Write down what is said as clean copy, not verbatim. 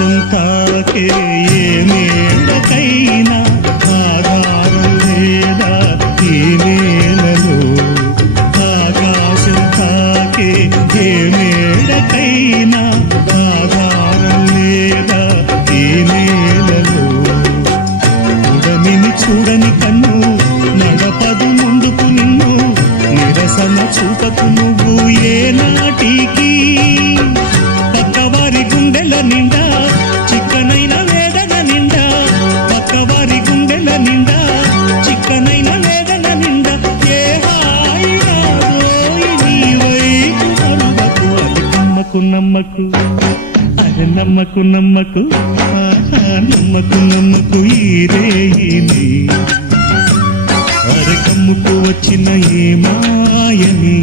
ఆకాశం తాకే ఏ మేడకైనా ఆధారం లేదా ఈ నేలలో. ఆకాశం తాకే ఏ మేడకైనా ఆధారం లేదా ఈ నేలలో. ఉడమిని చూడని కన్ను నడపదు ముందుకు నిన్ను, నిరసన చూపకు నువ్వు ఏ నాటికి. పక్కవారి గుండెల నిండా చిక్కనైన వేదన నిండా, పక్కవారి గుండెల నిండా చిక్కనైన వేదన నిండా. ఏ హాయి నాదోయి నీ వైపు మరువకు, అది నమ్మకు నమ్మకు, అరే నమ్మకు నమ్మకు, నమ్మకు నమ్మకు ఈ రేయిని. అరే కమ్ముకు వచ్చిన ఏ మాయని